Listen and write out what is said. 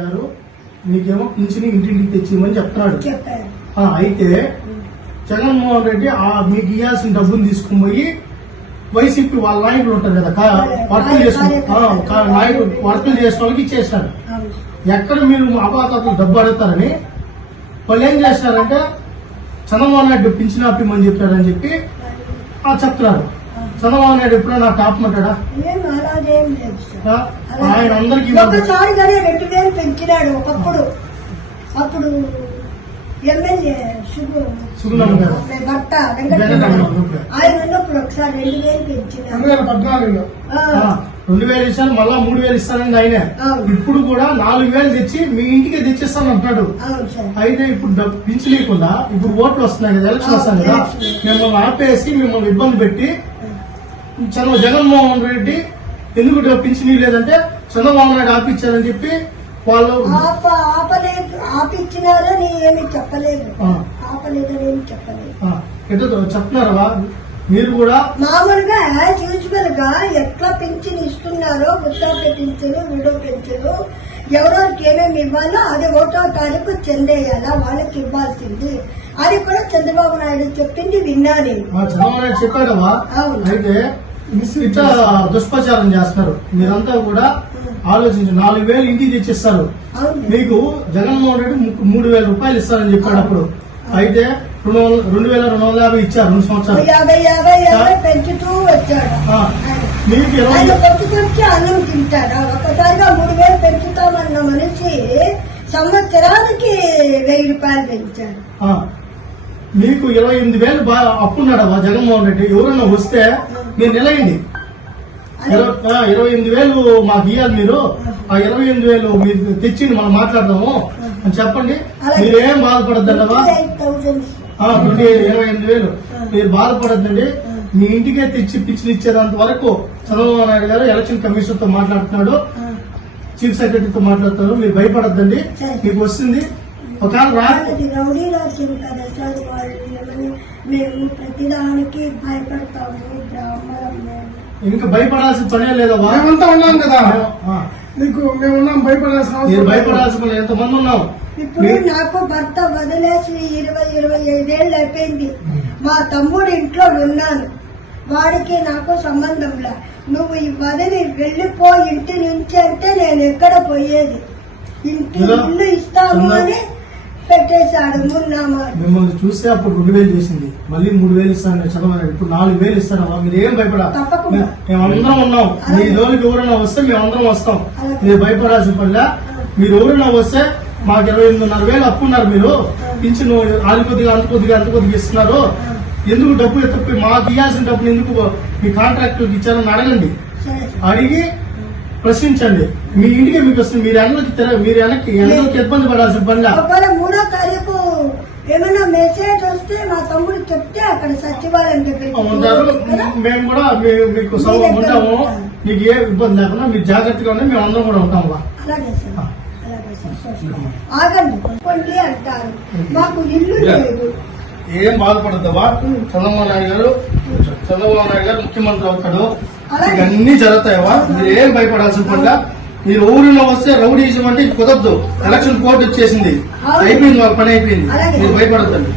గారు నీకేమో పింఛని ఇంటింటికి తెచ్చిమని చెప్తున్నాడు. అయితే జగన్మోహన్ రెడ్డి మీకు ఇవ్వాల్సిన డబ్బులు తీసుకుని పోయి వైసీపీ వాళ్ళ నాయకులు ఉంటారు కదా, వర్కులు చేసిన వాళ్ళకి ఇచ్చేసినారు. ఎక్కడ మీరు అపాతలు డబ్బు అడుగుతారని వాళ్ళు ఏం చేస్తారంటే చంద్రబాబు నాయుడు పింఛన్ ఆపిమని చెప్పారని చెప్పి చెప్తున్నారు. చంద్రబాబు నాయుడు ఎప్పుడో నాకు ఆపమంటాడా? ఆయన అందరికి ఒకసారి 2000 పెంచినాడు. ఒకప్పుడు అప్పుడు ఎమ్మెల్యే సుగుణమ్మ గారు భర్త ఆయన ఉన్నప్పుడు ఒకసారి 2000 పెంచినాడు. 2000 ఇస్తాను, మళ్ళా 3000 ఇస్తానని ఆయన ఇప్పుడు కూడా 4000 తెచ్చి మీ ఇంటికే తెచ్చిస్తాను అంటున్నాడు. అయితే ఇప్పుడు పింఛనీయకుండా ఇప్పుడు ఓట్లు వస్తున్నాయి కదా, ఎలక్షన్ వస్తాయి కదా, మిమ్మల్ని ఆపేసి మిమ్మల్ని ఇబ్బంది పెట్టి జగన్మోహన్ రెడ్డి ఎందుకు పింఛనీ లేదంటే చంద్రబాబు నాయుడు ఆపిచ్చారని చెప్పి వాళ్ళు ఆపిచ్చినారని ఏమి చెప్పలేదు. ఆపలేదని ఏమి చెప్పలేదు. చెప్తున్నారా మీరు కూడా? మామూలుగా యూజువల్ గా ఎట్లా పెన్షన్ ఇస్తున్నారో, వృద్ధాప్య పెన్షన్, విడో పెన్షన్ ఎవరికి ఏమేమి ఇవ్వాలో అది 1వ తారీఖు చెందేయాలా వాళ్ళకి ఇవ్వాల్సింది. అది కూడా చంద్రబాబు నాయుడు చెప్పింది విన్నాను. చంద్రబాబు నాయుడు చెప్పాడమ్మా. అయితే ఇట్లా దుష్ప్రచారం చేస్తున్నారు. మీరంతా కూడా ఆలోచించి 4000 ఇంటికి తెచ్చిస్తారు. మీకు జగన్మోహన్ రెడ్డి 3000 రూపాయలు ఇస్తారని చెప్పాడు అప్పుడు. అయితే 2250 ఇచ్చారు 2 సంవత్సరాలు. 50 పెంచుతూ వచ్చాడు. మీకు పెంచుకొచ్చి అన్నం తింటారా? ఒకసారిగా 3000 పెంచుతామన్న మనిషి సంవత్సరానికి 1000 రూపాయలు పెంచాడు. మీకు 28,000 అప్పున్నాడా జగన్మోహన్ రెడ్డి? ఎవరన్నా వస్తే మీరు నిలయండి. 28,000 మాకు ఇవ్వాలి, మీరు ఆ 28,000 మీరు తెచ్చింది మనం మాట్లాడదాము అని చెప్పండి. మీరేం బాధపడద్దండవా? 28,000 మీరు బాధపడద్దండి. మీ ఇంటికే తెచ్చి పిచ్చిలు ఇచ్చేదంత వరకు చంద్రబాబు నాయుడు గారు ఎలక్షన్ కమిషన్ తో మాట్లాడుతున్నాడు, చీఫ్ సెక్రటరీతో మాట్లాడుతున్నారు. మీరు భయపడద్దండి, మీకు వస్తుంది. ఒకవేళ రౌడీ రాజ్యం కదా సార్, మేము ప్రతిదానికి భయపడతాము. ఇంకా భయపడాల్సిన పనే లేదా? మేమంతా ఉన్నాం కదా, మీకు మేమున్నాం. భయపడాల్సిన భయపడాల్సిన పని ఎంతమంది ఉన్నాం. ఇప్పుడు నాకు భర్త వదిలేసి 20-25 ఏళ్ళు అయిపోయింది. మా తమ్ముడు ఇంట్లో ఉన్నాను. వాడికి నాకు సంబంధంలా. నువ్వు ఈ వదిలి వెళ్లిపో ఇంటి నుంచి అంటే నేను ఎక్కడ పోయేది? ఇల్లు ఇస్తాము అని పెట్టేశాడు. మిమ్మల్ని చూస్తే అప్పుడు 2000 చేసింది, మళ్ళీ 3000 ఇస్తాను చదవాలి. ఇప్పుడు 4000 ఇస్తాను. మీరు ఏం భయపడాలి? మేమందరం ఉన్నాం. మీ జోలికి ఎవరైనా వస్తే మేమందరం వస్తాం. మీరు భయపడాల్సిన పనిలా. మీరు ఎవరైనా వస్తే మాకు 28,500 అప్పున్నారు. మీరు పింఛను అంత కొద్దిగా ఇస్తున్నారు. ఎందుకు డబ్బులు ఎత్తుకుపోయి మాకు ఇవ్వాల్సిన డబ్బులు ఎందుకు మీ కాంట్రాక్టర్కి ఇచ్చారని అడగండి. అడిగి ప్రశ్నించండి. మీ ఇంటికి మీకు వస్తుంది. మీరు వెనక్కి ఇబ్బంది పడాల్సిన పనిలా. 3వ తారీఖు ఏమైనా మెసేజ్ వస్తే మా తమ్ముడు చెప్తే అక్కడ సచివాలయం ఉంటారు. మేము కూడా మీకు ఉంటాము. మీకు ఏ ఇబ్బంది లేకుండా మీరు జాగ్రత్తగా ఉంటే మేము అందరం కూడా ఉంటాము. అలాగే సార్, ఆగండి అంటారు. మాకు ఇల్లు లేదు. ఏం బాధపడద్దావా? చంద్రబాబు నాయుడు గారు ముఖ్యమంత్రి అవుతాడు. ఇవన్నీ జరుగుతాయవా? మీరు ఏం భయపడాల్సిన పనిగా. మీరు ఊరిలో వస్తే రౌడీజం అంటే కుదరదు. ఎలక్షన్ కోర్టు వచ్చేసింది, అయిపోయింది, వాళ్ళ పని అయిపోయింది. మీరు భయపడద్దండి.